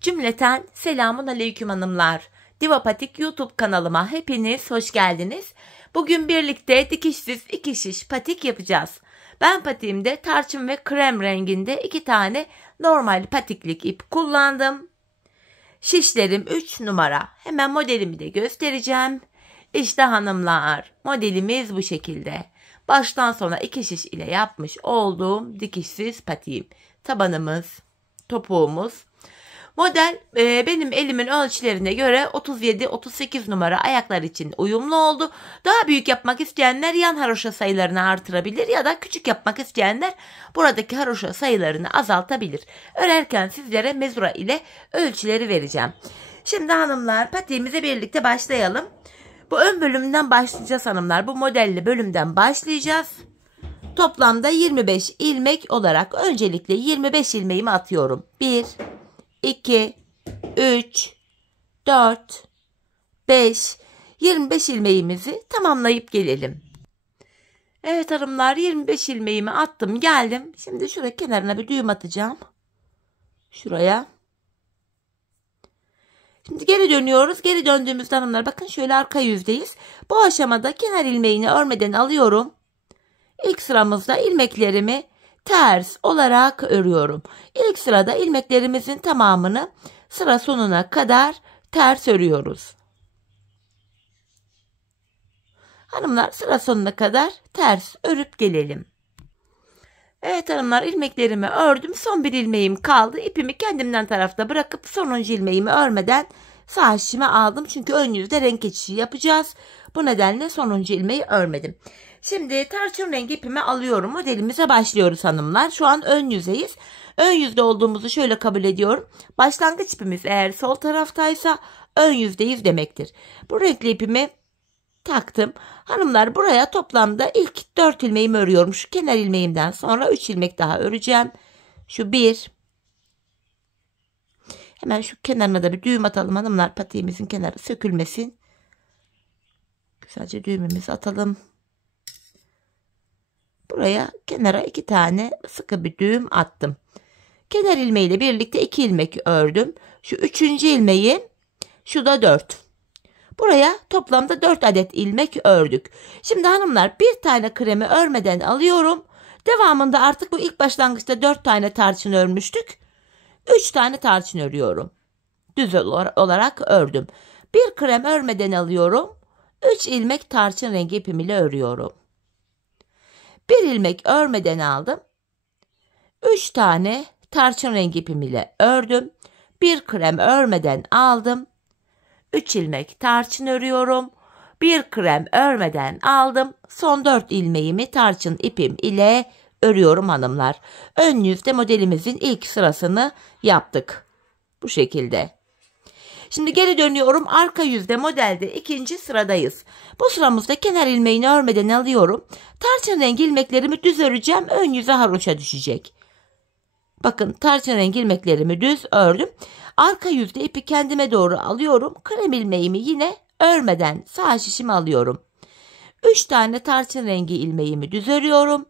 Cümleten selamun aleyküm hanımlar. Divapatik YouTube kanalıma hepiniz hoş geldiniz. Bugün birlikte dikişsiz 2 şiş patik yapacağız. Ben patiğimde tarçın ve krem renginde 2 tane normal patiklik ip kullandım. Şişlerim 3 numara. Hemen modelimi de göstereceğim. İşte hanımlar, modelimiz bu şekilde. Baştan sona 2 şiş ile yapmış olduğum dikişsiz patiğim. Tabanımız, topuğumuz. Model benim elimin ölçülerine göre 37-38 numara ayaklar için uyumlu oldu. Daha büyük yapmak isteyenler yan haroşa sayılarını artırabilir ya da küçük yapmak isteyenler buradaki haroşa sayılarını azaltabilir. Örerken sizlere mezura ile ölçüleri vereceğim. Şimdi hanımlar patiğimize birlikte başlayalım. Bu ön bölümden başlayacağız hanımlar. Bu modelli bölümden başlayacağız. Toplamda 25 ilmek olarak öncelikle 25 ilmeğimi atıyorum. 1 2, 3, 4, 5, 25 ilmeğimizi tamamlayıp gelelim. Evet hanımlar 25 ilmeğimi attım geldim. Şimdi şuraya kenarına bir düğüm atacağım. Şuraya. Şimdi geri dönüyoruz. Geri döndüğümüzde hanımlar bakın şöyle arka yüzdeyiz. Bu aşamada kenar ilmeğini örmeden alıyorum. İlk sıramızda ilmeklerimi ters olarak örüyorum. İlk sırada ilmeklerimizin tamamını sıra sonuna kadar ters örüyoruz. Hanımlar sıra sonuna kadar ters örüp gelelim. Evet hanımlar ilmeklerimi ördüm. Son bir ilmeğim kaldı. İpimi kendimden tarafta bırakıp sonuncu ilmeğimi örmeden sağ şişime aldım. Çünkü ön yüzde renk geçişi yapacağız. Bu nedenle sonuncu ilmeği örmedim. Şimdi tarçın rengi ipimi alıyorum. Modelimize başlıyoruz hanımlar. Şu an ön yüzeyiz. Ön yüzde olduğumuzu şöyle kabul ediyorum. Başlangıç ipimiz eğer sol taraftaysa ön yüzdeyiz demektir. Bu renkli ipimi taktım. Hanımlar buraya toplamda ilk 4 ilmeğimi örüyorum. Şu kenar ilmeğimden sonra 3 ilmek daha öreceğim. Şu 1. Hemen şu kenarına da bir düğüm atalım hanımlar. Patiğimizin kenarı sökülmesin. Güzelce düğümümüzü atalım. Buraya kenara 2 tane sıkı bir düğüm attım. Kenar ilmeğiyle birlikte 2 ilmek ördüm. Şu 3. ilmeği, şu da 4. Buraya toplamda 4 adet ilmek ördük. Şimdi hanımlar bir tane kremi örmeden alıyorum. Devamında artık bu ilk başlangıçta 4 tane tarçın örmüştük. 3 tane tarçın örüyorum. Düz olarak ördüm. Bir krem örmeden alıyorum. 3 ilmek tarçın rengi ipim ile örüyorum. Bir ilmek örmeden aldım. 3 tane tarçın rengi ipim ile ördüm. Bir krem örmeden aldım. 3 ilmek tarçın örüyorum. Bir krem örmeden aldım. Son 4 ilmeğimi tarçın ipim ile örüyorum hanımlar. Ön yüzde modelimizin ilk sırasını yaptık. Bu şekilde. Şimdi geri dönüyorum. Arka yüzde modelde 2. sıradayız. Bu sıramızda kenar ilmeğini örmeden alıyorum. Tarçın rengi ilmeklerimi düz öreceğim. Ön yüze haroşa düşecek. Bakın tarçın rengi ilmeklerimi düz ördüm. Arka yüzde ipi kendime doğru alıyorum. Krem ilmeğimi yine örmeden sağ şişime alıyorum. 3 tane tarçın rengi ilmeğimi düz örüyorum.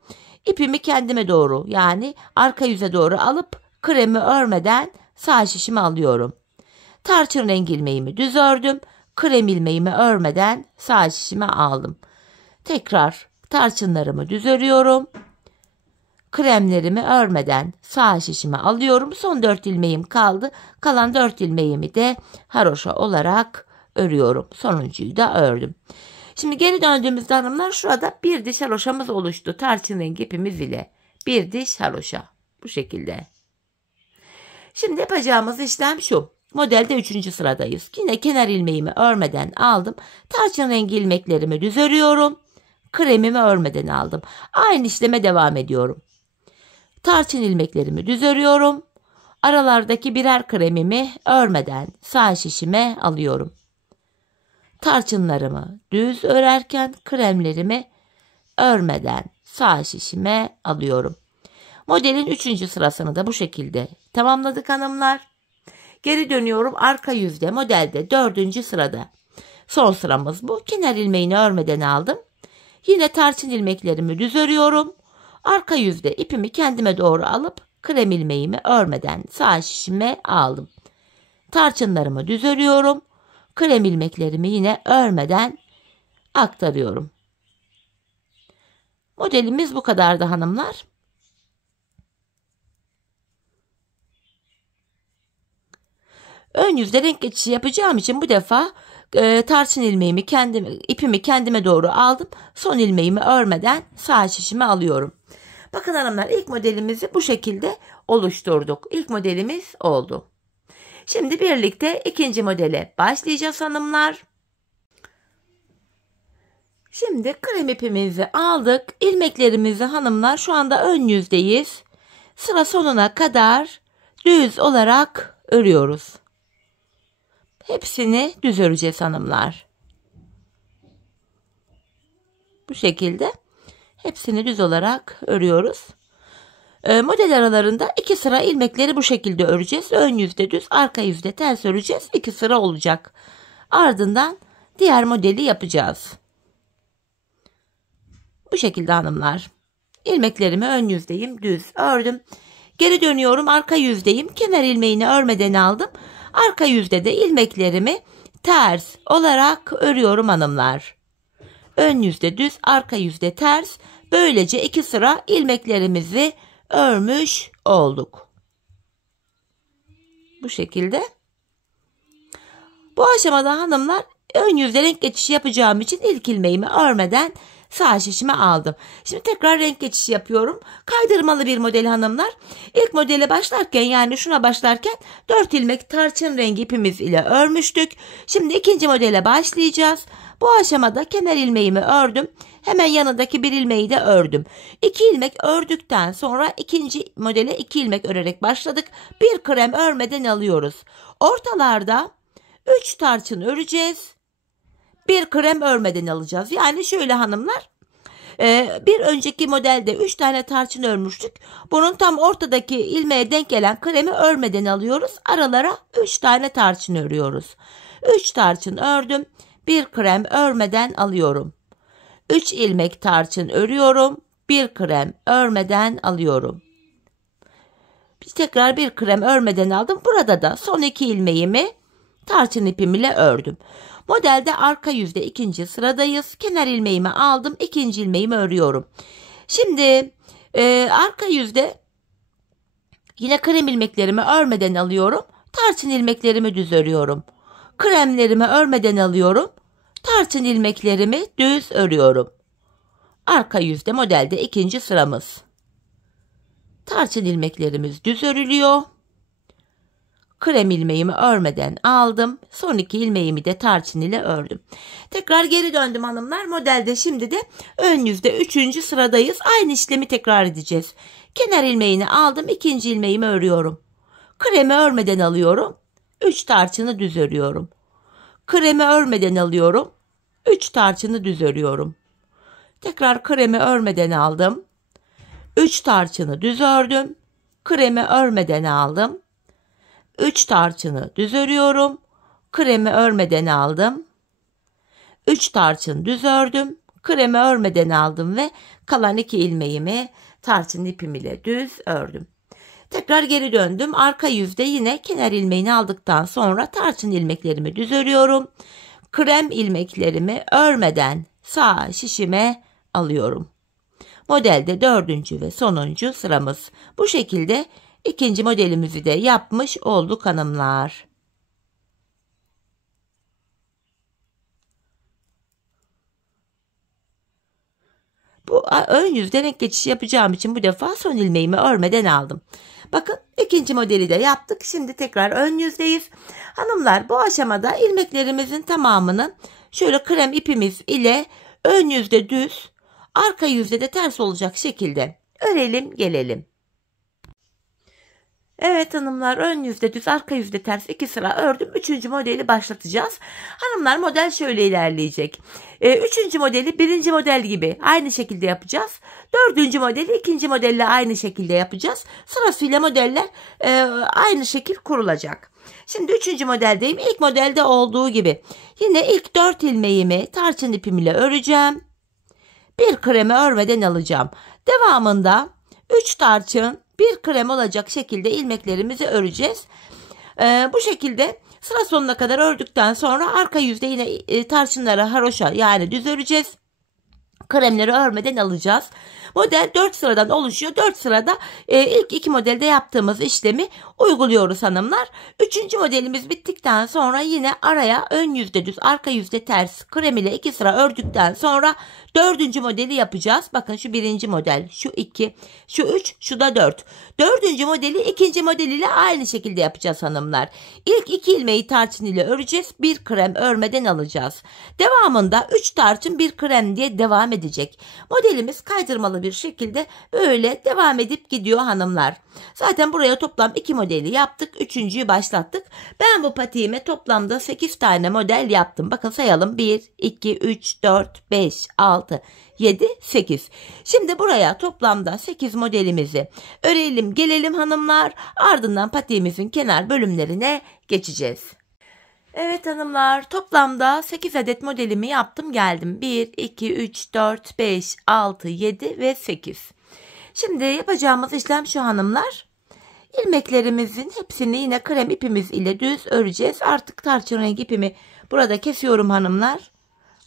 İpimi kendime doğru yani arka yüze doğru alıp kremi örmeden sağ şişime alıyorum. Tarçın rengi ilmeğimi düz ördüm. Krem ilmeğimi örmeden sağ şişime aldım. Tekrar tarçınlarımı düz örüyorum. Kremlerimi örmeden sağ şişime alıyorum. Son 4 ilmeğim kaldı. Kalan 4 ilmeğimi de haroşa olarak örüyorum. Sonuncuyu da ördüm. Şimdi geri döndüğümüzde hanımlar şurada bir diş haroşamız oluştu. Tarçın rengi ipimiz ile. Bir diş haroşa. Bu şekilde. Şimdi yapacağımız işlem şu. Modelde 3. sıradayız. Yine kenar ilmeğimi örmeden aldım. Tarçın rengi ilmeklerimi düz örüyorum. Kremimi örmeden aldım. Aynı işleme devam ediyorum. Tarçın ilmeklerimi düz örüyorum. Aralardaki birer kremimi örmeden sağ şişime alıyorum. Tarçınlarımı düz örerken kremlerimi örmeden sağ şişime alıyorum. Modelin 3. sırasını da bu şekilde tamamladık hanımlar. Geri dönüyorum arka yüzde modelde 4. sırada. Son sıramız bu. Kenar ilmeğini örmeden aldım. Yine tarçın ilmeklerimi düz örüyorum. Arka yüzde ipimi kendime doğru alıp krem ilmeğimi örmeden sağ şişime aldım. tarçınlarımı düz örüyorum. Krem ilmeklerimi yine örmeden aktarıyorum. Modelimiz bu kadardı hanımlar. Ön yüzde renk geçişi yapacağım için bu defa tarçın ilmeğimi ipimi kendime doğru aldım. Son ilmeğimi örmeden sağ şişime alıyorum. Bakın hanımlar, ilk modelimizi bu şekilde oluşturduk. İlk modelimiz oldu. Şimdi birlikte ikinci modele başlayacağız hanımlar. Şimdi krem ipimizi aldık. İlmeklerimizi hanımlar şu anda ön yüzdeyiz. Sıra sonuna kadar düz olarak örüyoruz. Hepsini düz öreceğiz hanımlar. Bu şekilde hepsini düz olarak örüyoruz. Model aralarında 2 sıra ilmekleri bu şekilde öreceğiz. Ön yüzde düz, arka yüzde ters öreceğiz. 2 sıra olacak. Ardından diğer modeli yapacağız. Bu şekilde hanımlar. İlmeklerimi ön yüzdeyim, düz ördüm. Geri dönüyorum, arka yüzdeyim. Kenar ilmeğini örmeden aldım. Arka yüzde de ilmeklerimi ters olarak örüyorum hanımlar. Ön yüzde düz, arka yüzde ters. Böylece 2 sıra ilmeklerimizi örmüş olduk. Bu şekilde. Bu aşamada hanımlar ön yüzde renk geçişi yapacağım için ilk ilmeğimi örmeden sağ şişime aldım. Şimdi tekrar renk geçişi yapıyorum. Kaydırmalı bir model hanımlar. İlk modele başlarken, yani şuna başlarken 4 ilmek tarçın rengi ipimiz ile örmüştük. Şimdi ikinci modele başlayacağız. Bu aşamada kenar ilmeğimi ördüm. Hemen yanındaki bir ilmeği de ördüm. 2 ilmek ördükten sonra ikinci modele 2 ilmek örerek başladık. Bir krem örmeden alıyoruz. Ortalarda 3 tarçın öreceğiz. Bir krem örmeden alacağız. Yani şöyle hanımlar, bir önceki modelde 3 tane tarçın örmüştük. Bunun tam ortadaki ilmeğe denk gelen kremi örmeden alıyoruz. Aralara 3 tane tarçın örüyoruz. 3 tarçın ördüm. Bir krem örmeden alıyorum. 3 ilmek tarçın örüyorum. Bir krem örmeden alıyorum. Tekrar bir krem örmeden aldım. Burada da son 2 ilmeğimi tarçın ipim ile ördüm. Modelde arka yüzde ikinci sıradayız. Kenar ilmeğimi aldım. İkinci ilmeğimi örüyorum. Şimdi arka yüzde yine krem ilmeklerimi örmeden alıyorum. Tarçın ilmeklerimi düz örüyorum. Kremlerimi örmeden alıyorum. Tarçın ilmeklerimi düz örüyorum. Arka yüzde modelde ikinci sıramız. Tarçın ilmeklerimiz düz örülüyor. Krem ilmeğimi örmeden aldım. Son 2 ilmeğimi de tarçın ile ördüm. Tekrar geri döndüm hanımlar. Modelde şimdi de ön yüzde 3. sıradayız. Aynı işlemi tekrar edeceğiz. Kenar ilmeğini aldım. 2. ilmeğimi örüyorum. Kremi örmeden alıyorum. 3 tarçını düz örüyorum. Kremi örmeden alıyorum. 3 tarçını düz örüyorum. Tekrar kremi örmeden aldım. 3 tarçını düz ördüm. Kremi örmeden aldım. 3 tarçını düz örüyorum. Kremi örmeden aldım. 3 tarçın düz ördüm. Kremi örmeden aldım ve kalan 2 ilmeğimi tarçın ipim ile düz ördüm. Tekrar geri döndüm. Arka yüzde yine kenar ilmeğini aldıktan sonra tarçın ilmeklerimi düz örüyorum. Krem ilmeklerimi örmeden sağ şişime alıyorum. Modelde 4. ve sonuncu sıramız. Bu şekilde ikinci modelimizi de yapmış olduk hanımlar. Bu ön yüzde renk geçişi yapacağım için bu defa son ilmeğimi örmeden aldım. Bakın ikinci modeli de yaptık. Şimdi tekrar ön yüzdeyiz. Hanımlar, bu aşamada ilmeklerimizin tamamını şöyle krem ipimiz ile ön yüzde düz, arka yüzde de ters olacak şekilde örelim gelelim. Evet hanımlar, ön yüzde düz, arka yüzde ters 2 sıra ördüm. 3. modeli başlatacağız. Hanımlar, model şöyle ilerleyecek. 3. modeli 1. model gibi aynı şekilde yapacağız. 4. modeli 2. modelle aynı şekilde yapacağız. Sırasıyla modeller aynı şekil kurulacak. Şimdi 3. modeldeyim. İlk modelde olduğu gibi yine ilk 4 ilmeğimi tarçın ipim ile öreceğim. Bir kremi örmeden alacağım. Devamında 3 tarçın, bir krem olacak şekilde ilmeklerimizi öreceğiz. Bu şekilde sıra sonuna kadar ördükten sonra arka yüzde yine tarçınları haroşa yani düz öreceğiz. Kremleri örmeden alacağız. Model 4 sıradan oluşuyor. 4 sırada ilk 2 modelde yaptığımız işlemi uyguluyoruz hanımlar. 3. modelimiz bittikten sonra yine araya ön yüzde düz, arka yüzde ters krem ile 2 sıra ördükten sonra 4. modeli yapacağız. Bakın şu 1. model, şu 2, şu 3, şu da 4. 4. modeli 2. model ile aynı şekilde yapacağız hanımlar. İlk 2 ilmeği tarçın ile öreceğiz. 1 krem örmeden alacağız. Devamında 3 tarçın 1 krem diye devam edecek. Modelimiz kaydırmalı bir şekilde böyle devam edip gidiyor hanımlar. Zaten buraya toplam 2 modeli yaptık. 3.'yü başlattık. Ben bu patiğime toplamda 8 tane model yaptım. Bakın sayalım. 1, 2, 3, 4, 5, 6, 7, 8. Şimdi buraya toplamda 8 modelimizi örelim gelelim hanımlar. Ardından patiğimizin kenar bölümlerine geçeceğiz. Evet hanımlar, toplamda 8 adet modelimi yaptım geldim. 1, 2, 3, 4, 5, 6, 7 ve 8. Şimdi yapacağımız işlem şu hanımlar. İlmeklerimizin hepsini yine krem ipimiz ile düz öreceğiz. Artık tarçın rengi ipimi burada kesiyorum hanımlar.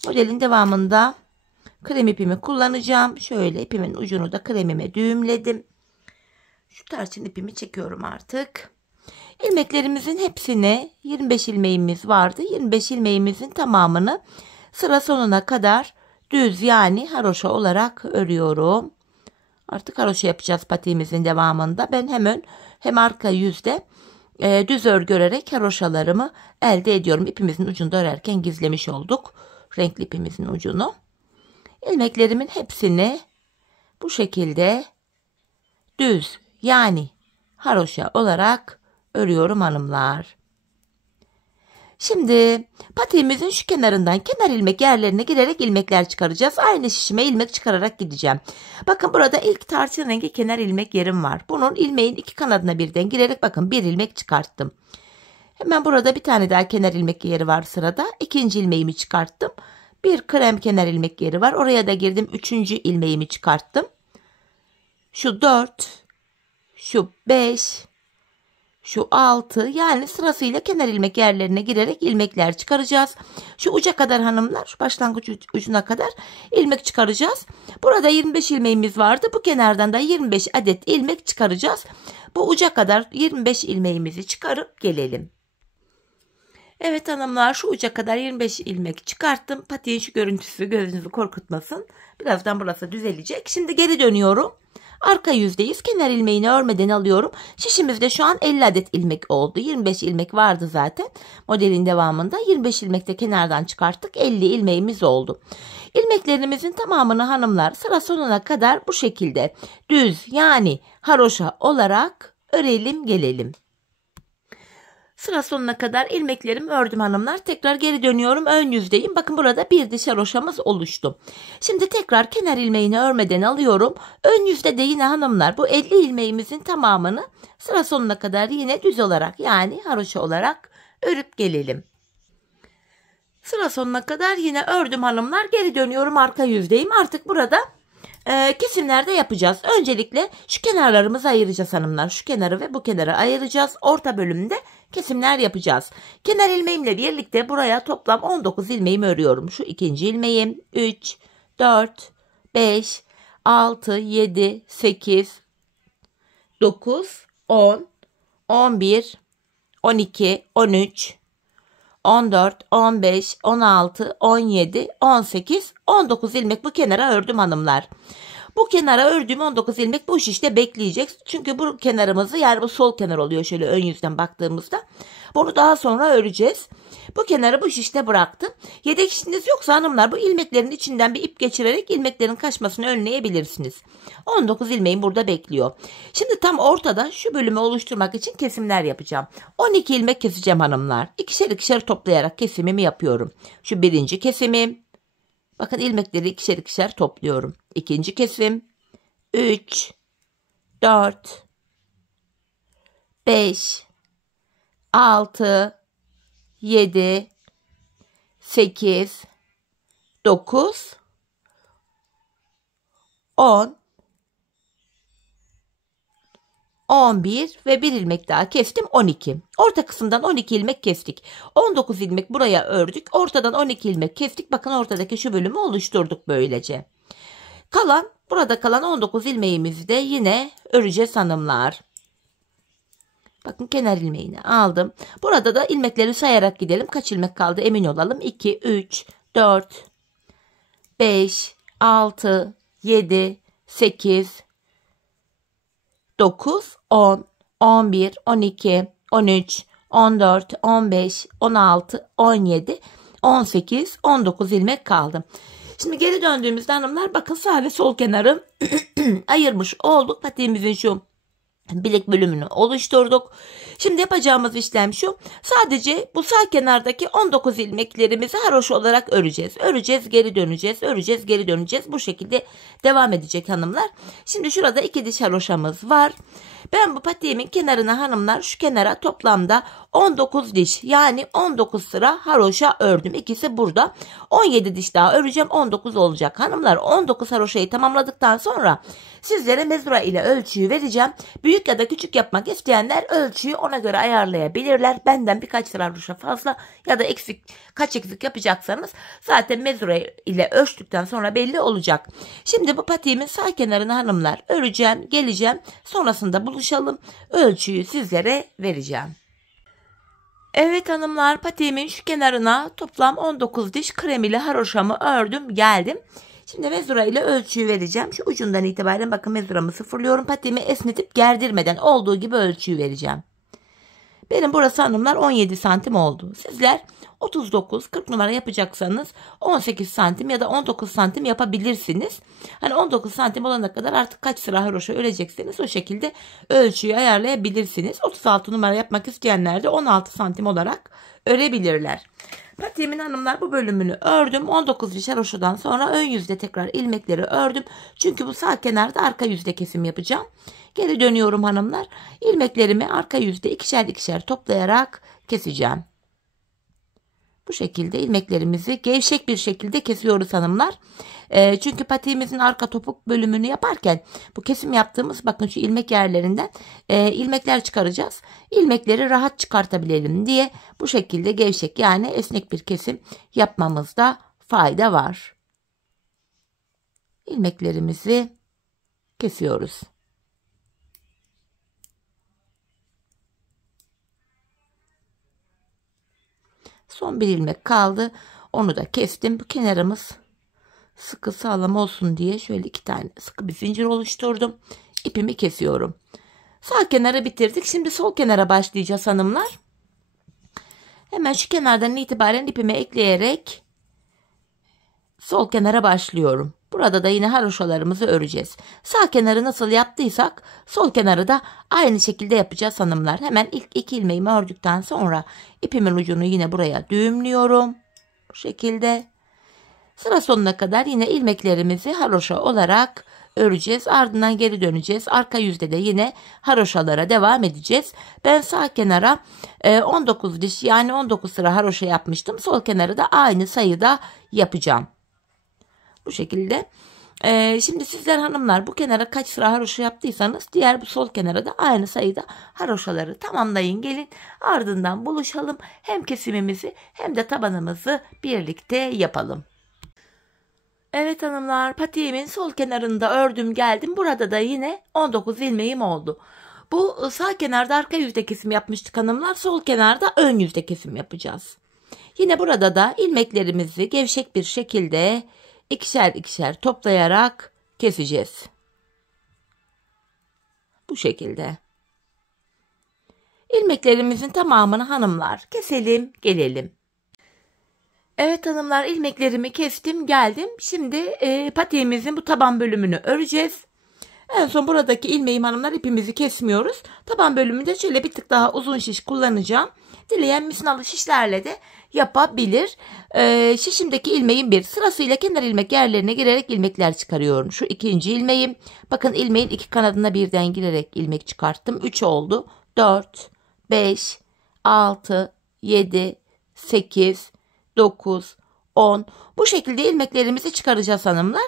Modelin devamında krem ipimi kullanacağım. Şöyle ipimin ucunu da kremime düğümledim. Şu tarçın ipimi çekiyorum artık. İlmeklerimizin hepsine 25 ilmeğimiz vardı. 25 ilmeğimizin tamamını sıra sonuna kadar düz yani haroşa olarak örüyorum. Artık haroşa yapacağız patiğimizin devamında. Ben hem arka yüzde düz örgü örerek haroşalarımı elde ediyorum. İpimizin ucunda örerken gizlemiş olduk renkli ipimizin ucunu. İlmeklerimin hepsini bu şekilde düz yani haroşa olarak örüyorum hanımlar. Şimdi patiğimizin şu kenarından kenar ilmek yerlerine girerek ilmekler çıkaracağız. Aynı şişime ilmek çıkararak gideceğim. Bakın burada ilk tarçın rengi kenar ilmek yerim var. Bunun ilmeğin iki kanadına birden girerek bakın bir ilmek çıkarttım. Hemen burada bir tane daha kenar ilmek yeri var sırada. İkinci ilmeğimi çıkarttım. Bir krem kenar ilmek yeri var. Oraya da girdim. Üçüncü ilmeğimi çıkarttım. Şu 4, şu 5, şu 6 yani sırasıyla kenar ilmek yerlerine girerek ilmekler çıkaracağız. Şu uca kadar hanımlar, şu başlangıç ucuna kadar ilmek çıkaracağız. Burada 25 ilmeğimiz vardı. Bu kenardan da 25 adet ilmek çıkaracağız. Bu uca kadar 25 ilmeğimizi çıkarıp gelelim. Evet hanımlar, şu uca kadar 25 ilmek çıkarttım. Patiğin şu görüntüsü gözünüzü korkutmasın. Birazdan burası düzelecek. Şimdi geri dönüyorum. Arka yüzdeyiz. Kenar ilmeğini örmeden alıyorum. Şişimizde şu an 50 adet ilmek oldu. 25 ilmek vardı zaten. Modelin devamında 25 ilmek de kenardan çıkarttık. 50 ilmeğimiz oldu. İlmeklerimizin tamamını hanımlar sıra sonuna kadar bu şekilde düz yani haroşa olarak örelim gelelim. Sıra sonuna kadar ilmeklerimi ördüm hanımlar. Tekrar geri dönüyorum. Ön yüzdeyim. Bakın burada bir diş haroşamız oluştu. Şimdi tekrar kenar ilmeğini örmeden alıyorum. Ön yüzde de yine hanımlar bu 50 ilmeğimizin tamamını sıra sonuna kadar yine düz olarak yani haroşa olarak örüp gelelim. Sıra sonuna kadar yine ördüm hanımlar. Geri dönüyorum. Arka yüzdeyim. Artık burada kesimlerde yapacağız. Öncelikle şu kenarlarımızı ayıracağız hanımlar. Şu kenarı ve bu kenarı ayıracağız. Orta bölümde kesimler yapacağız. Kenar ilmeğimle birlikte buraya toplam 19 ilmeğimi örüyorum. Şu ikinci ilmeğim 3, 4, 5, 6, 7, 8, 9, 10, 11, 12, 13, 14, 15, 16, 17, 18, 19 ilmek bu kenara ördüm hanımlar. Bu kenara ördüğüm 19 ilmek bu şişte bekleyecek. Çünkü bu kenarımızı yani bu sol kenar oluyor şöyle ön yüzden baktığımızda. Bunu daha sonra öreceğiz. Bu kenarı bu şişte bıraktım. Yedek şişiniz yoksa hanımlar bu ilmeklerin içinden bir ip geçirerek ilmeklerin kaçmasını önleyebilirsiniz. 19 ilmeğim burada bekliyor. Şimdi tam ortada şu bölümü oluşturmak için kesimler yapacağım. 12 ilmek keseceğim hanımlar. İkişer ikişer toplayarak kesimimi yapıyorum. Şu birinci kesimim. Bakın ilmekleri ikişer ikişer topluyorum. İkinci kesim 3, 4, 5, 6, 7, 8, 9, 10, 11 ve bir ilmek daha kestim 12. Orta kısımdan 12 ilmek kestik. 19 ilmek buraya ördük. Ortadan 12 ilmek kestik. Bakın ortadaki şu bölümü oluşturduk böylece. Burada kalan 19 ilmeğimizi de yine öreceğiz hanımlar. Bakın kenar ilmeğini aldım. Burada da ilmekleri sayarak gidelim. Kaç ilmek kaldı emin olalım. 2, 3, 4, 5, 6, 7, 8, 9, 10, 11, 12, 13, 14, 15, 16, 17, 18, 19 ilmek kaldı. Şimdi geri döndüğümüzde hanımlar bakın sağ ve sol kenarı ayırmış olduk. Patiğimizin şu bilek bölümünü oluşturduk. Şimdi yapacağımız işlem şu. Sadece bu sağ kenardaki 19 ilmeklerimizi haroşa olarak öreceğiz. Öreceğiz, geri döneceğiz. Öreceğiz, geri döneceğiz. Bu şekilde devam edecek hanımlar. Şimdi şurada 2 diş haroşamız var. Ben bu patiğimin kenarına hanımlar şu kenara toplamda 19 diş yani 19 sıra haroşa ördüm. İkisi burada. 17 diş daha öreceğim. 19 olacak. Hanımlar 19 haroşayı tamamladıktan sonra sizlere mezura ile ölçüyü vereceğim. Büyük ya da küçük yapmak isteyenler ölçüyü ona göre ayarlayabilirler. Benden birkaç sıra haroşa fazla ya da kaç eksik yapacaksanız zaten mezura ile ölçtükten sonra belli olacak. Şimdi bu patiğimin sağ kenarını hanımlar öreceğim, geleceğim. Sonrasında buluşalım. Ölçüyü sizlere vereceğim. Evet hanımlar, patiğimin şu kenarına toplam 19 diş krem ile haroşamı ördüm, geldim. Şimdi mezura ile ölçüyü vereceğim. Şu ucundan itibaren bakın mezuramı sıfırlıyorum. Patiğimi esnetip gerdirmeden olduğu gibi ölçüyü vereceğim. Benim burası hanımlar 17 santim oldu. Sizler 39-40 numara yapacaksanız 18 santim ya da 19 santim yapabilirsiniz. Hani 19 santim olana kadar artık kaç sıra haroşa örecekseniz o şekilde ölçüyü ayarlayabilirsiniz. 36 numara yapmak isteyenler de 16 santim olarak örebilirler. Patiğimin hanımlar bu bölümünü ördüm. 19 diş haroşadan sonra ön yüzde tekrar ilmekleri ördüm. Çünkü bu sağ kenarda arka yüzde kesim yapacağım. Geri dönüyorum hanımlar. İlmeklerimi arka yüzde ikişer ikişer toplayarak keseceğim. Bu şekilde ilmeklerimizi gevşek bir şekilde kesiyoruz hanımlar. Çünkü patiğimizin arka topuk bölümünü yaparken bu kesim yaptığımız bakın şu ilmek yerlerinden ilmekler çıkaracağız. İlmekleri rahat çıkartabilelim diye bu şekilde gevşek yani esnek bir kesim yapmamızda fayda var. İlmeklerimizi kesiyoruz. Son bir ilmek kaldı. Onu da kestim. Bu kenarımız sıkı sağlam olsun diye şöyle 2 tane sıkı bir zincir oluşturdum. İpimi kesiyorum. Sağ kenarı bitirdik. Şimdi sol kenara başlayacağız hanımlar. Hemen şu kenardan itibaren ipimi ekleyerek sol kenara başlıyorum. Burada da yine haroşalarımızı öreceğiz. Sağ kenarı nasıl yaptıysak sol kenarı da aynı şekilde yapacağız hanımlar. Hemen ilk 2 ilmeğimi ördükten sonra ipimin ucunu yine buraya düğümlüyorum. Bu şekilde. Sıra sonuna kadar yine ilmeklerimizi haroşa olarak öreceğiz. Ardından geri döneceğiz. Arka yüzde de yine haroşalara devam edeceğiz. Ben sağ kenara 19 diş yani 19 sıra haroşa yapmıştım. Sol kenarı da aynı sayıda yapacağım. Bu şekilde. Şimdi sizler hanımlar bu kenara kaç sıra haroşa yaptıysanız diğer bu sol kenara da aynı sayıda haroşaları tamamlayın gelin. Ardından buluşalım. Hem kesimimizi hem de tabanımızı birlikte yapalım. Evet hanımlar, patiğimin sol kenarında ördüm geldim. Burada da yine 19 ilmeğim oldu. Bu sağ kenarda arka yüzde kesim yapmıştık hanımlar. Sol kenarda ön yüzde kesim yapacağız. Yine burada da ilmeklerimizi gevşek bir şekilde ikişer ikişer toplayarak keseceğiz. Bu şekilde. İlmeklerimizin tamamını hanımlar keselim gelelim. Evet hanımlar, ilmeklerimi kestim geldim. Şimdi patiğimizin bu taban bölümünü öreceğiz. En son buradaki ilmeğim hanımlar ipimizi kesmiyoruz. Taban bölümünde şöyle bir tık daha uzun şiş kullanacağım. Dileyen misinalı şişlerle de yapabilir. Şişimdeki ilmeğin bir sırasıyla kenar ilmek yerlerine girerek ilmekler çıkarıyorum. Şu ikinci ilmeğim. Bakın ilmeğin iki kanadına birden girerek ilmek çıkarttım. 3 oldu. 4, 5, 6, 7, 8, 9, 10. Bu şekilde ilmeklerimizi çıkaracağız hanımlar.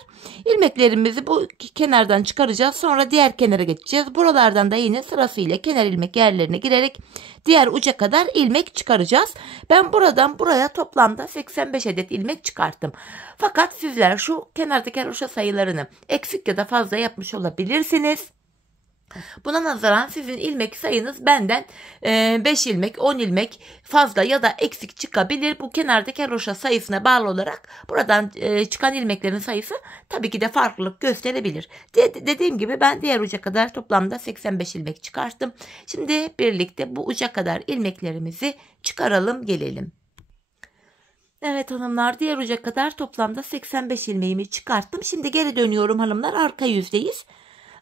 İlmeklerimizi bu kenardan çıkaracağız. Sonra diğer kenara geçeceğiz. Buralardan da yine sırasıyla kenar ilmek yerlerine girerek diğer uca kadar ilmek çıkaracağız. Ben buradan buraya toplamda 85 adet ilmek çıkarttım. Fakat sizler şu kenardaki haroşa sayılarını eksik ya da fazla yapmış olabilirsiniz. Buna nazaran sizin ilmek sayınız benden 5 ilmek 10 ilmek fazla ya da eksik çıkabilir. Bu kenardaki haroşa sayısına bağlı olarak buradan çıkan ilmeklerin sayısı tabii ki de farklılık gösterebilir. Dediğim gibi ben diğer uca kadar toplamda 85 ilmek çıkarttım. Şimdi birlikte bu uca kadar ilmeklerimizi çıkaralım gelelim. Evet hanımlar, diğer uca kadar toplamda 85 ilmeğimi çıkarttım. Şimdi geri dönüyorum hanımlar, arka yüzdeyiz.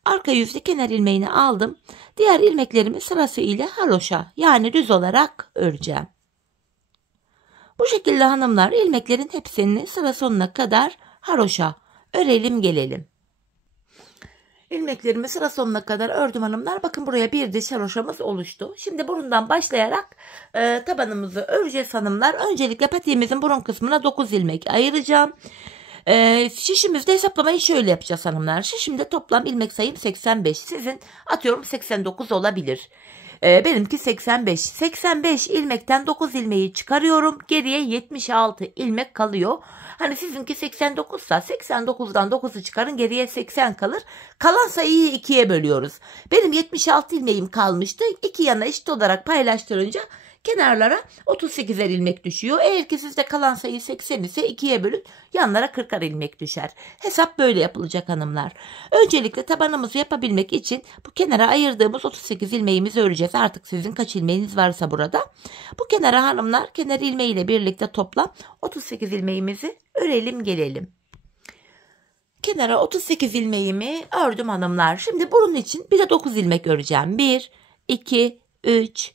Arka yüzde kenar ilmeğini aldım. Diğer ilmeklerimi sırasıyla haroşa yani düz olarak öreceğim. Bu şekilde hanımlar ilmeklerin hepsini sıra sonuna kadar haroşa örelim gelelim. İlmeklerimi sıra sonuna kadar ördüm hanımlar. Bakın buraya bir diş haroşamız oluştu. Şimdi burundan başlayarak tabanımızı öreceğiz hanımlar. Öncelikle patiğimizin burun kısmına 9 ilmek ayıracağım. Şişimizde hesaplamayı şöyle yapacağız hanımlar. Şişimde toplam ilmek sayım 85. Sizin atıyorum 89 olabilir. Benimki 85. 85 ilmekten 9 ilmeği çıkarıyorum. Geriye 76 ilmek kalıyor. Hani sizinki 89 ise 89'dan 9'u çıkarın, geriye 80 kalır. Kalan sayıyı 2'ye bölüyoruz. Benim 76 ilmeğim kalmıştı. İki yana eşit olarak paylaştırınca kenarlara 38'er ilmek düşüyor. Eğer ki sizde kalan sayı 80 ise 2'ye bölün, yanlara 40'ar ilmek düşer. Hesap böyle yapılacak hanımlar. Öncelikle tabanımızı yapabilmek için bu kenara ayırdığımız 38 ilmeğimizi öreceğiz. Artık sizin kaç ilmeğiniz varsa burada. Bu kenara hanımlar kenar ilmeğiyle birlikte toplam 38 ilmeğimizi örelim gelelim. Kenara 38 ilmeğimi ördüm hanımlar. Şimdi burun için bir de 9 ilmek öreceğim. 1, 2, 3,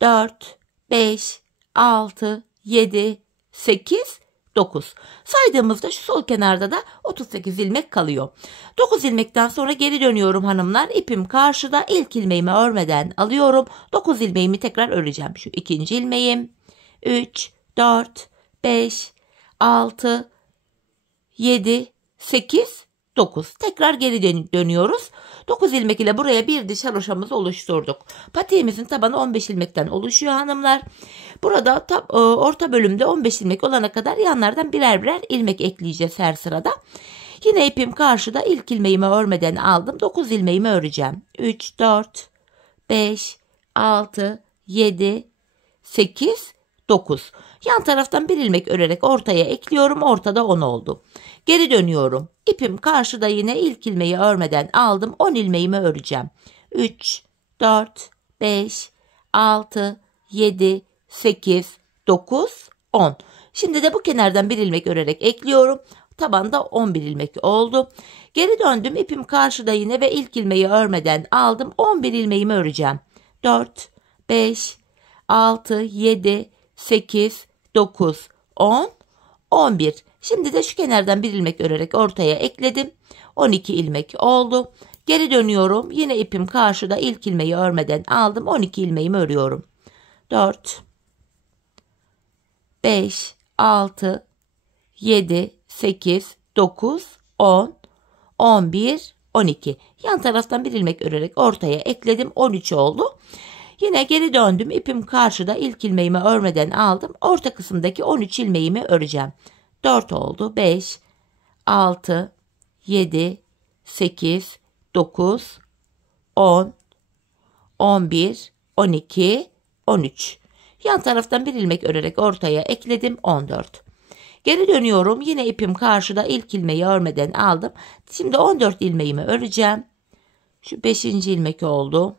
4, 5, 6, 7, 8, 9. Saydığımızda şu sol kenarda da 38 ilmek kalıyor. 9 ilmekten sonra geri dönüyorum hanımlar. İpim karşıda, ilk ilmeğimi örmeden alıyorum. 9 ilmeğimi tekrar öreceğim. Şu ikinci ilmeğim. 3, 4, 5, 6, 7, 8, 9. Tekrar geri dönüyoruz. 9 ilmek ile buraya bir diş haroşamızı oluşturduk. Patiğimizin tabanı 15 ilmekten oluşuyor hanımlar. Burada orta bölümde 15 ilmek olana kadar yanlardan birer birer ilmek ekleyeceğiz her sırada. Yine ipim karşıda, ilk ilmeğimi örmeden aldım. 9 ilmeğimi öreceğim. 3, 4, 5, 6, 7, 8, 9. Yan taraftan bir ilmek örerek ortaya ekliyorum. Ortada 10 oldu. Geri dönüyorum. İpim karşıda, yine ilk ilmeği örmeden aldım. 10 ilmeğimi öreceğim. 3, 4, 5, 6, 7, 8, 9, 10. Şimdi de bu kenardan bir ilmek örerek ekliyorum. Tabanda 11 ilmek oldu. Geri döndüm. İpim karşıda yine ve ilk ilmeği örmeden aldım. 11 ilmeğimi öreceğim. 4, 5, 6, 7, 8, 9, 10, 11. Şimdi de şu kenardan bir ilmek örerek ortaya ekledim. 12 ilmek oldu. Geri dönüyorum. Yine ipim karşıda, ilk ilmeği örmeden aldım. 12 ilmeğimi örüyorum. 4, 5, 6, 7, 8, 9, 10, 11, 12. Yan taraftan bir ilmek örerek ortaya ekledim. 13 oldu. Yine geri döndüm. İpim karşıda, ilk ilmeğimi örmeden aldım. Orta kısımdaki 13 ilmeğimi öreceğim. 4 oldu. 5, 6, 7, 8, 9, 10, 11, 12, 13. Yan taraftan bir ilmek örerek ortaya ekledim. 14. Geri dönüyorum. Yine ipim karşıda, ilk ilmeği örmeden aldım. Şimdi 14 ilmeğimi öreceğim. Şu 5. ilmek oldu.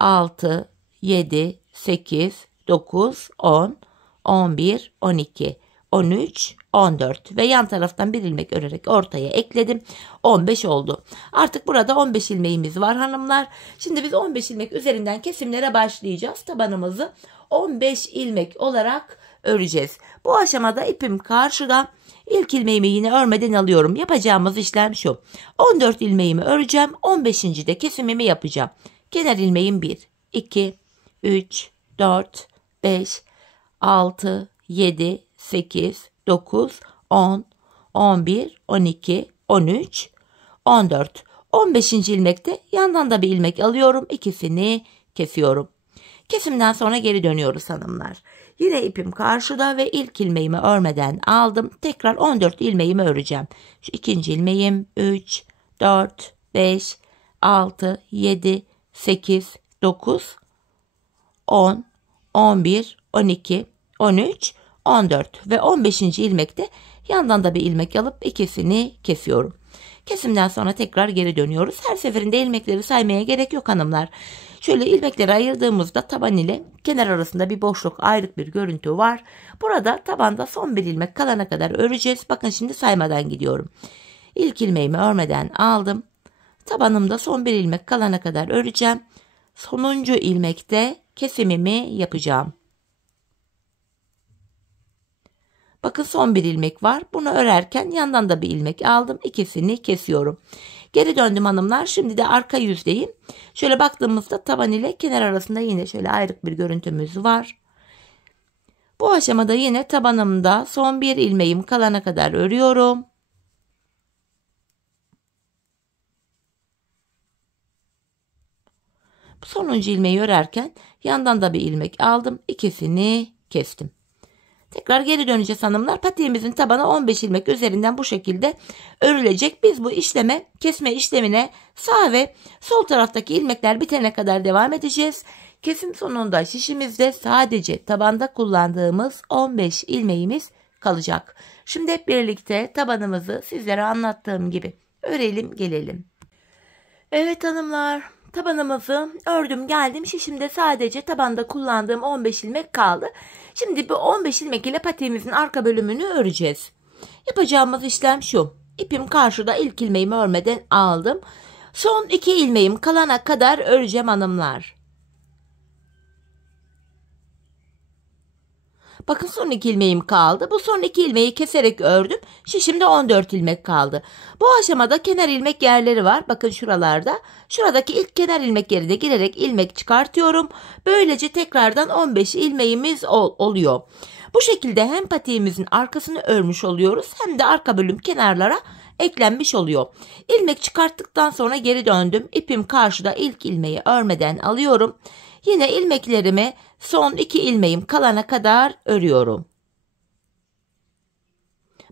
6, 7, 8, 9, 10, 11, 12, 13, 14 ve yan taraftan bir ilmek örerek ortaya ekledim. 15 oldu. Artık burada 15 ilmeğimiz var hanımlar. Şimdi biz 15 ilmek üzerinden kesimlere başlayacağız. Tabanımızı 15 ilmek olarak öreceğiz. Bu aşamada ipim karşıda. İlk ilmeğimi yine örmeden alıyorum. Yapacağımız işlem şu. 14 ilmeğimi öreceğim. 15. de kesimimi yapacağım. Kenar ilmeğim 1, 2, 3, 4, 5, 6, 7, 8, 9, 10, 11, 12, 13, 14. 15. ilmekte yandan da bir ilmek alıyorum. İkisini kesiyorum. Kesimden sonra geri dönüyoruz hanımlar. Yine ipim karşıda ve ilk ilmeğimi örmeden aldım. Tekrar 14 ilmeğimi öreceğim. Şu ikinci ilmeğim 3, 4, 5, 6, 7, 8, 9, 10, 11, 12, 13, 14 ve 15. ilmekte yandan da bir ilmek alıp ikisini kesiyorum. Kesimden sonra tekrar geri dönüyoruz. Her seferinde ilmekleri saymaya gerek yok hanımlar. Şöyle ilmekleri ayırdığımızda taban ile kenar arasında bir boşluk, ayrık bir görüntü var. Burada tabanda son bir ilmek kalana kadar öreceğiz. Bakın şimdi saymadan gidiyorum. İlk ilmeğimi örmeden aldım. Tabanımda son bir ilmek kalana kadar öreceğim. Sonuncu ilmekte kesimimi yapacağım. Bakın son bir ilmek var. Bunu örerken yandan da bir ilmek aldım. İkisini kesiyorum. Geri döndüm hanımlar. Şimdi de arka yüzdeyim. Şöyle baktığımızda taban ile kenar arasında yine şöyle ayrık bir görüntümüz var. Bu aşamada yine tabanımda son bir ilmeğim kalana kadar örüyorum. Sonuncu ilmeği örerken yandan da bir ilmek aldım. İkisini kestim. Tekrar geri döneceğiz hanımlar. Patiğimizin tabanı 15 ilmek üzerinden bu şekilde örülecek. Biz bu işleme, kesme işlemine sağ ve sol taraftaki ilmekler bitene kadar devam edeceğiz. Kesim sonunda şişimizde sadece tabanda kullandığımız 15 ilmeğimiz kalacak. Şimdi hep birlikte tabanımızı sizlere anlattığım gibi örelim gelelim. Evet hanımlar, tabanımızı ördüm geldim. Şişimde sadece tabanda kullandığım 15 ilmek kaldı. Şimdi bu 15 ilmek ile patiğimizin arka bölümünü öreceğiz. Yapacağımız işlem şu. İpim karşıda, ilk ilmeğimi örmeden aldım. Son 2 ilmeğim kalana kadar öreceğim hanımlar. Bakın son 2 ilmeğim kaldı. Bu son 2 ilmeği keserek ördüm. Şişimde 14 ilmek kaldı. Bu aşamada kenar ilmek yerleri var. Bakın şuralarda. Şuradaki ilk kenar ilmek yerine girerek ilmek çıkartıyorum. Böylece tekrardan 15 ilmeğimiz oluyor. Bu şekilde hem patiğimizin arkasını örmüş oluyoruz hem de arka bölüm kenarlara eklenmiş oluyor. İlmek çıkarttıktan sonra geri döndüm. İpim karşıda, ilk ilmeği örmeden alıyorum. Yine ilmeklerimi son 2 ilmeğim kalana kadar örüyorum.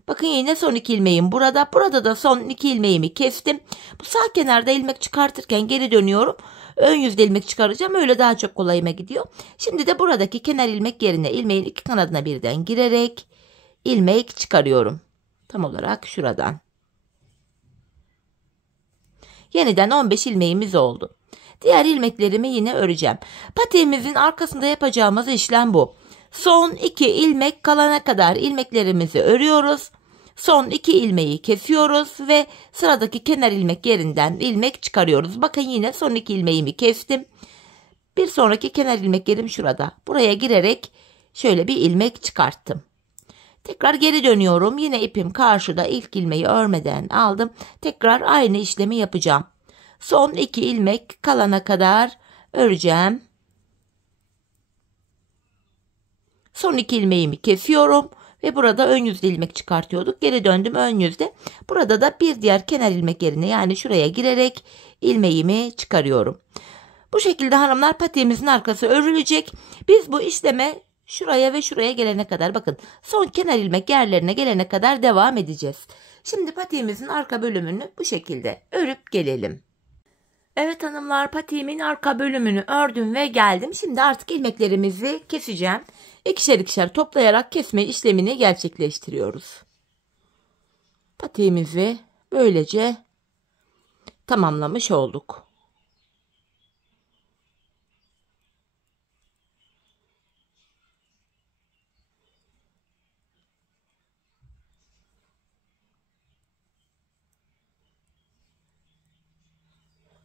Bakın yine son 2 ilmeğim burada. Burada da son 2 ilmeğimi kestim. Bu sağ kenarda ilmek çıkartırken geri dönüyorum. Ön yüzde ilmek çıkaracağım. Öyle daha çok kolayıma gidiyor. Şimdi de buradaki kenar ilmek yerine ilmeğin 2 kanadına birden girerek ilmek çıkarıyorum. Tam olarak şuradan. Yeniden 15 ilmeğimiz oldu. Diğer ilmeklerimi yine öreceğim. Patiğimizin arkasında yapacağımız işlem bu. Son 2 ilmek kalana kadar ilmeklerimizi örüyoruz. Son 2 ilmeği kesiyoruz ve sıradaki kenar ilmek yerinden ilmek çıkarıyoruz. Bakın yine son 2 ilmeğimi kestim. Bir sonraki kenar ilmek yerim şurada. Buraya girerek şöyle bir ilmek çıkarttım. Tekrar geri dönüyorum. Yine ipim karşıda, ilk ilmeği örmeden aldım. Tekrar aynı işlemi yapacağım. Son 2 ilmek kalana kadar öreceğim. Son 2 ilmeğimi kesiyorum ve burada ön yüzde ilmek çıkartıyorduk. Geri döndüm ön yüzde. Burada da bir diğer kenar ilmek yerine, yani şuraya girerek ilmeğimi çıkarıyorum. Bu şekilde hanımlar patiğimizin arkası örülecek. Biz bu işleme şuraya ve şuraya gelene kadar, bakın son kenar ilmek yerlerine gelene kadar devam edeceğiz. Şimdi patiğimizin arka bölümünü bu şekilde örüp gelelim. Evet hanımlar, patiğimin arka bölümünü ördüm ve geldim. Şimdi artık ilmeklerimizi keseceğim. İkişer ikişer toplayarak kesme işlemini gerçekleştiriyoruz. Patiğimizi böylece tamamlamış olduk.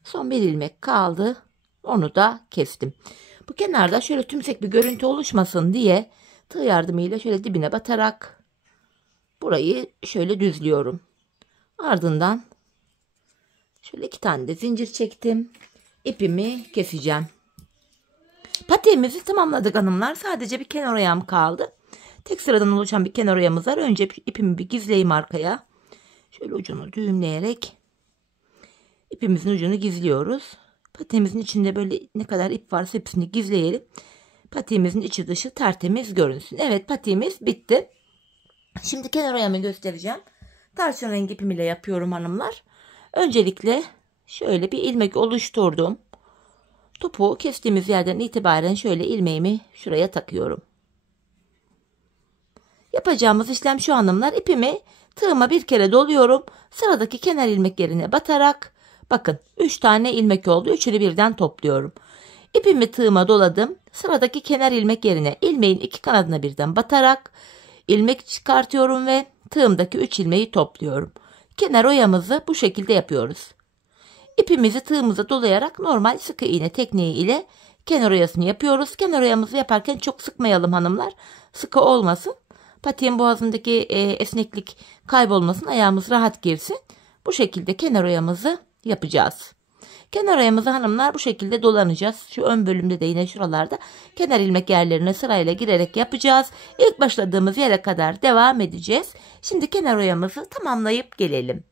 Son bir ilmek kaldı. Onu da kestim. Bu kenarda şöyle tümsek bir görüntü oluşmasın diye tığ yardımıyla şöyle dibine batarak burayı şöyle düzlüyorum. Ardından şöyle 2 tane de zincir çektim. İpimi keseceğim. Patiğimizi tamamladık hanımlar. Sadece bir kenar ayağım kaldı. tek sıradan oluşan bir kenar oyamız var. Önce ipimi bir gizleyeyim arkaya. Şöyle ucunu düğümleyerek ipimizin ucunu gizliyoruz. Patiğimizin içinde böyle ne kadar ip varsa hepsini gizleyelim. Patiğimizin içi dışı tertemiz görünsün. Evet, patiğimiz bitti. Şimdi kenar oyamı göstereceğim. Tavşan rengi ipim ile yapıyorum hanımlar. Öncelikle şöyle bir ilmek oluşturdum. Topuğu kestiğimiz yerden itibaren şöyle ilmeğimi şuraya takıyorum. Yapacağımız işlem şu hanımlar. İpimi tığıma bir kere doluyorum. Sıradaki kenar ilmek yerine batarak, bakın 3 tane ilmek oldu. Üçünü birden topluyorum. İpimi tığıma doladım. Sıradaki kenar ilmek yerine ilmeğin iki kanadına birden batarak ilmek çıkartıyorum ve tığımdaki 3 ilmeği topluyorum. Kenar oyamızı bu şekilde yapıyoruz. İpimizi tığımıza dolayarak normal sıkı iğne tekniği ile kenar oyasını yapıyoruz. Kenar oyamızı yaparken çok sıkmayalım hanımlar. Sıkı olmasın. Patiğin boğazındaki esneklik kaybolmasın. Ayağımız rahat girsin. Bu şekilde kenar oyamızı yapacağız. Kenar oyamızı hanımlar bu şekilde dolanacağız. Şu ön bölümde de yine şuralarda kenar ilmek yerlerine sırayla girerek yapacağız. İlk başladığımız yere kadar devam edeceğiz. Şimdi kenar oyamızı tamamlayıp gelelim.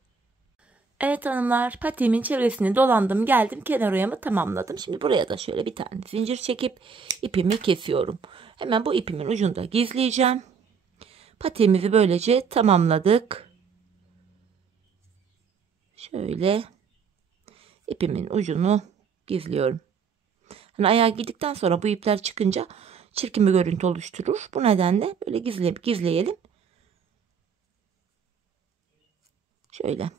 Evet hanımlar, patiğimin çevresini dolandım, geldim, kenar oyamı tamamladım. Şimdi buraya da şöyle bir tane zincir çekip ipimi kesiyorum. Hemen bu ipimin ucunda gizleyeceğim. Patiğimizi böylece tamamladık. Şöyle ipimin ucunu gizliyorum. Hani ayağa girdikten sonra bu ipler çıkınca çirkin bir görüntü oluşturur. Bu nedenle böyle gizleyelim. Şöyle.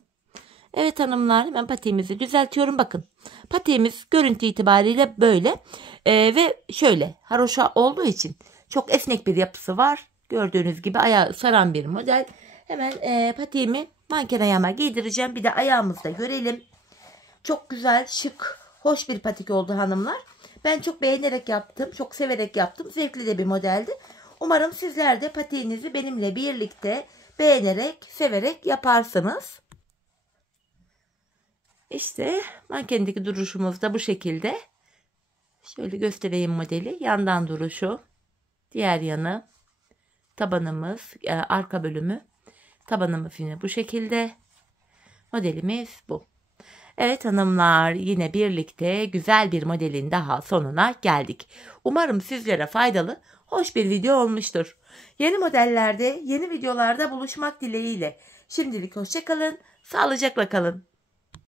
Evet hanımlar, hemen patiğimizi düzeltiyorum. Bakın patiğimiz görüntü itibariyle böyle ve şöyle haroşa olduğu için çok esnek bir yapısı var. Gördüğünüz gibi ayağı saran bir model. Hemen patiğimi manken ayağıma giydireceğim. Bir de ayağımızda görelim. Çok güzel, şık, hoş bir patik oldu hanımlar. Ben çok beğenerek yaptım. Çok severek yaptım. Zevkli de bir modeldi. Umarım sizler de patiğinizi benimle birlikte beğenerek, severek yaparsınız. İşte mankendeki duruşumuz da bu şekilde. Şöyle göstereyim modeli. Yandan duruşu, diğer yanı, tabanımız, arka bölümü, tabanımız yine bu şekilde. Modelimiz bu. Evet hanımlar, yine birlikte güzel bir modelin daha sonuna geldik. Umarım sizlere faydalı, hoş bir video olmuştur. Yeni modellerde, yeni videolarda buluşmak dileğiyle. Şimdilik hoşça kalın, sağlıcakla kalın.